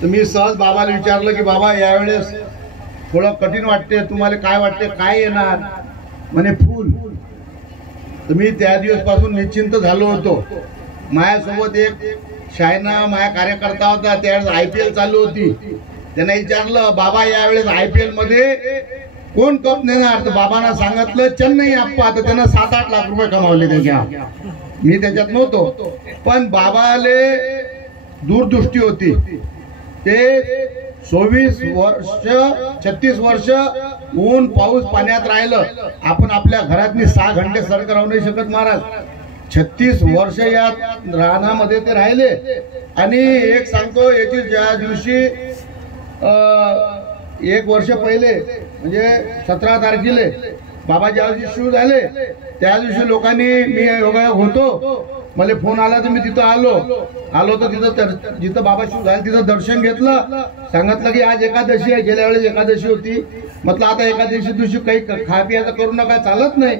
तर मी सहज बाबाला विचारलं की बाबा यावेळेस थोडं कठीण वाटते, तुम्हाला काय वाटते, काय येणार? म्हणे फूल. तर मी त्या दिवसपासून निश्चिंत झालो होतो. माझ्यासोबत एक शायना माझा कार्यकर्ता होता, त्यावेळेस IPL चालू होती. त्यांना विचारलं बाबा यावेळेस IPL मध्ये कोण कप नेणार? तर बाबांना सांगितलं चेन्नई अप्पा. तर त्यांना 7-8 लाख रुपये कमावले त्याच्या. मी त्याच्यात नव्हतो, पण बाबाले दूरदृष्टी होती. ते 24 वर्ष 36 वर्ष ऊन पाऊस पाण्यात राहिलं. आपण आपल्या घरातनी 6 घंटे सर करावू नाही शकत महाराज. 36 वर्ष या रानामध्ये ते राहिले. आणि एक सांगतो, याची ज्या दिवशी 1 वर्ष पहिले म्हणजे 17 तारखेला बाबा ज्या दिवशी शिव झाले त्या दिवशी लोकांनी, मी योगायोग होतो, मला फोन आला तर मी तिथं आलो तर तिथं जिथं बाबा शिव झाले तिथं दर्शन घेतलं. सांगितलं की आज एकादशी आहे. गेल्या वेळेस एकादशी होती. म्हटलं आता एकादशी दिवशी काही खापियाचं करू नका, चालत नाही.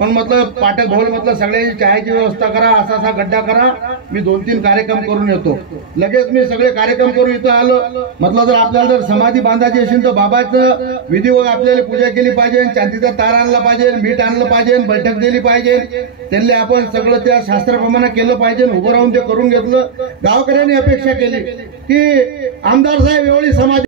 पण म्हटलं पाठक भाऊ, म्हटलं सगळ्यांची चहाची व्यवस्था करा, असा गड्डा करा, मी 2-3 कार्यक्रम करून येतो. लगेच मी सगळे कार्यक्रम करून इथं आलो. म्हटलं जर आपल्याला जर समाधी बांधायची असेल तर बाबाचं विधिवत आपल्याला पूजा केली पाहिजे, चांदीचा तार आणला पाहिजे, मीठ आणलं पाहिजे, बैठक दिली पाहिजे. त्यांनी आपण सगळं त्या शास्त्राप्रमाणे केलं पाहिजे. उभं राहून ते करून घेतलं. गावकऱ्यांनी अपेक्षा केली की आमदार साहेब एवढी समाधी